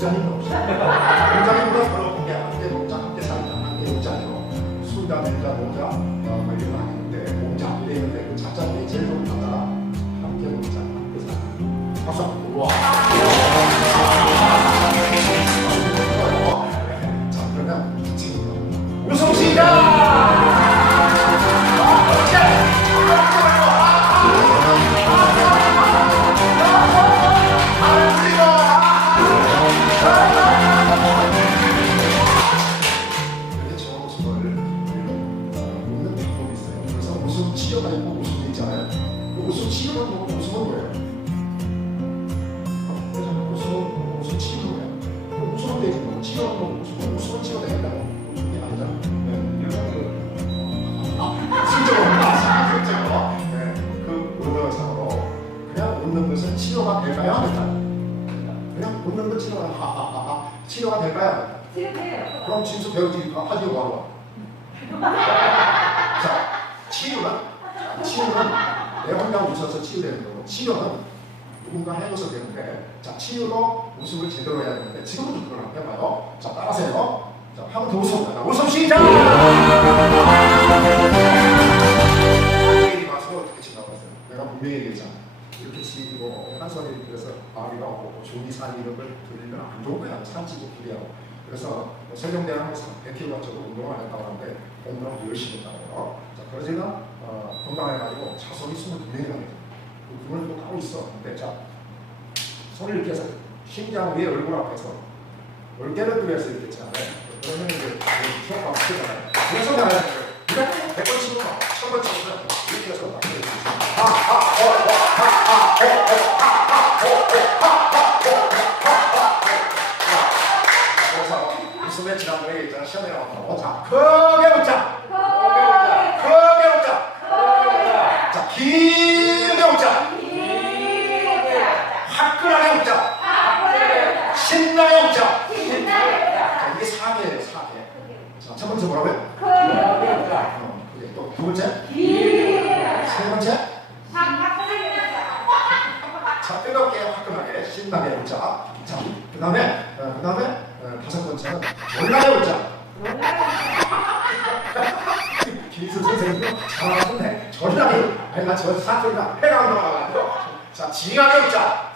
목장이 없어. 목장이보다 더 높은 게 한계 목장, 한계 사이다, 한계 목장이고 수다, 밀다, 모자, 어, 뭐 많은데 목장 이랬는데 그 자자 내 제일 높다가 한계 목장, 한계 사이다. 박수. 와. 무슨 치료가 너무 무서운 거예요. 그래서 무슨 치료야. 무서운데 뭐 치료하고 무슨 무서운 치료가 되겠다고 이게 아니잖아. 네. 아, 진짜로 실제로 네. 그 문명상으로 그냥 웃는 것은 치료가 될까요? 그냥 웃는 것 치료가 아, 아, 아, 치료가 될까요? 치료돼요. 그럼 진수 배우지 하지 뭐하러 와? 자 치료가 치료는 내 혼자 웃어서 치유되는 거고 치료는 누군가 해줘서 되는데 자 치료도 웃음을 제대로 해야 되는데 지금부터 그걸 한번 해봐요. 자 따라하세요. 자 한번 더 웃어볼까요 웃음 시작! 분명히 와서 어떻게 했어요. 내가 분명히 얘기했잖아. 이렇게 치고 한 손이 그래서 마비가 오고 종이 산 이런 걸 들리면 안 좋은 거야. 산지고 기대하고. 그래서 세종대왕은 100kg 정도 운동을 안 했다고 하는데 운동을 열심히 했다고요. 자, 제가 어, 건강해가지고 자손이 22명이나 돼요. 그분을 또 하고 있어. 근데 자, 손을 이렇게 해서 심장 위에 얼굴 앞에서 얼개를 뜨면서 이렇게 있잖아요. 그러면 이제 기억가 바뀌잖아요. 그래서 돼요. 이렇게 100번 치는 거, 1000번 치는 거 이렇게 해서 막 이렇게 하, 하, 어, 어, 하, 하, 어, 어, 하, 하, 어, 어, 하, 하, 어, 어, 하, 하, 자, 그래서 웃음에 지난번에 얘기했잖아. 시험에 나왔다고. 자, 크게 웃자. 크게 웃자. 자, 길게 웃자. 화끈하게 웃자. 신나게 웃자. 자, 이게 사계예요, 사계. 자, 첫 번째 뭐라고요? 어, 그게 또 두 번째? 세 번째? 자, 뜨겁게 화끈하게 신나게 웃자. 자, 그 다음에, 어, 그 다음에 어, 다섯 번째는 놀라게 웃자. 김희수 선생님도 잘하셨네. 전라게. 아니, 나저 사투리가 해가 안 나와가지고. 자, 징하게 웃자.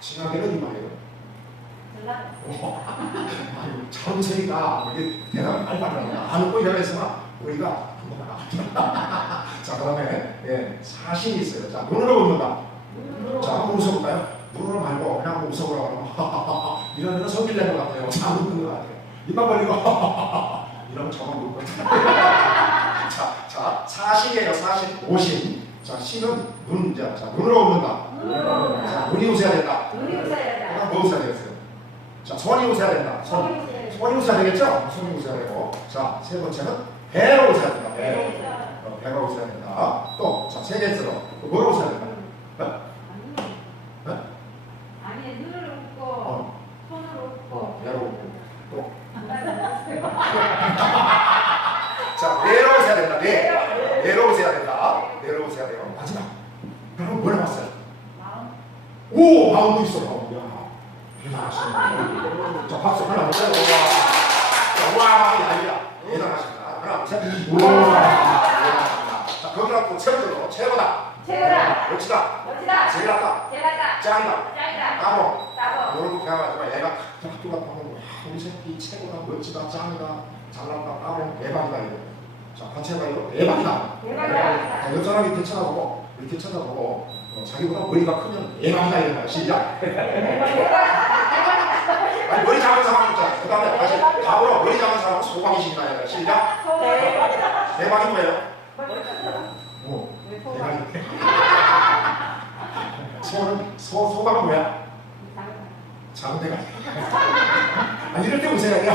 징하게는 이 말이에요. 오, 아유, 천성이가 이게 대답을 빨리 받으면 안 웃고 이러면서 우리가 자, 그 다음에 예, 사신이 있어요. 자, 눈으로 웃는다. 자, 한번 웃어볼까요? 눈으로 말고 그냥 웃어보라고 하면 이러면 것 같아요. 잘 웃는 것 같아요. 입만 벌리고 이러면 저만 같아요. 자, 자, 사신이에요. 사신. 오신. 자, 신은 눈. 자, 자 눈으로 웃는다. 자, 눈이 웃어야 된다. 그다음 뭐 웃어야 되겠어요? 자, 손이 웃어야 된다. 손. 손이 웃어야 되겠죠? 손이 웃어야 되고. 자, 세 번째는 배가 웃어야 된다. 배. 어, 배가 웃어야 된다. 또, 자, 세 번째로 또 뭐가 웃어야 된다? 아니 눈을 웃고 어, 손을 웃고 어, 배가 웃고. 또, 자, 뇌로 웃어야 된다. 뇌. 뇌로 웃어야 된다. 뇌로 웃어야 돼요. 마지막. 그럼 뭘 남았어요? 마음 오, 마음도 있어, 마음. 야, 대단하시네. 자, 박수 하나 못 쳐요. 와, 와, 아니야. 대단하십니다. 하나, 둘, 셋. 대단하십니다. 자, 거기다 또 최고로 최고다. 최고다 멋지다. 멋지다 제일 낫다. 대단하다 짱이다. 짱이다 따로. 따고 이런 거 배워가지고 애가 학교가 보면 와, 우리 새끼 최고다, 멋지다, 짱이다, 잘났다, 따로 대박이다 이거. 자, 같이 해봐요. 대박이다. 대박이다 자, 옆 사람 이렇게 쳐다보고 이렇게 쳐다보고 어, 자기보다 머리가 크면 대박이다 이런 거야. 시작. 아니 머리 작은 사람 있잖아. 그 다음에 다시 답으로 머리 작은 사람은 소방이 신나요. 시작. 대박이 뭐예요? 뭐 대박이. 소는 소 소방은 뭐야? 작은 대가. 아 이럴 때 웃어야 돼.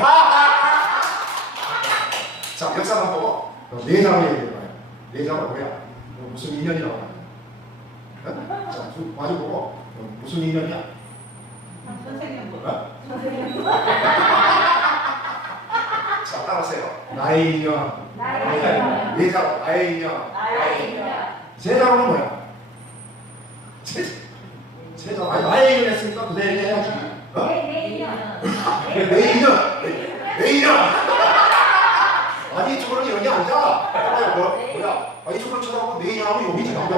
자 역사만 보고 어, 내장을 얘기해봐요. 내장은 뭐야? 어, 무슨 인연이라고 하냐? 어? 자, 두 마주 보고 어, 무슨 인연이야? 선생님 뭐 어? 선생님 자, 따라하세요. 나의 인연. 나의 인연. 내장, 나의 인연. 나의 인연 세장은 뭐야? 세, 세장. 아니, 나의 인연 했으니까 그대 해야지. 어? 내 인연 내, 내 인연. 내, 내 인연. 아니, 이쪽으로는 이런 게 아니잖아. 잠깐만, 뭐, 뭐야? 내 인연하면 여기지. 나오고.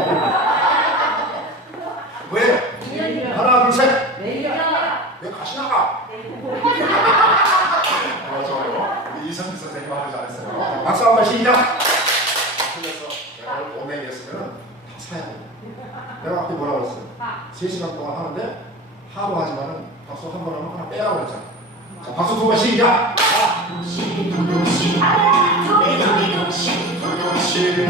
왜? 하나, 둘, 셋. 내 인연 왜 가시 나가? 어, 좋아요. 우리 이성기 선생님 아주 잘했어요. 박수 한번 시작. 그래서 내가 오늘 오맹이었으면 다 사야 돼. 내가 앞에 뭐라고 그랬어요? 아. 3시간 동안 하는데 하루 하지만은 박수 한 번 하면 하나 빼라고 그랬잖아. 자, 박수 두 번 시작. 이렇게 해서 이렇게 해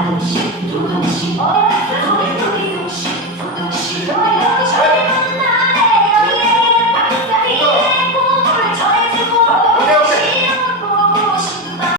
爱情，毒爱情。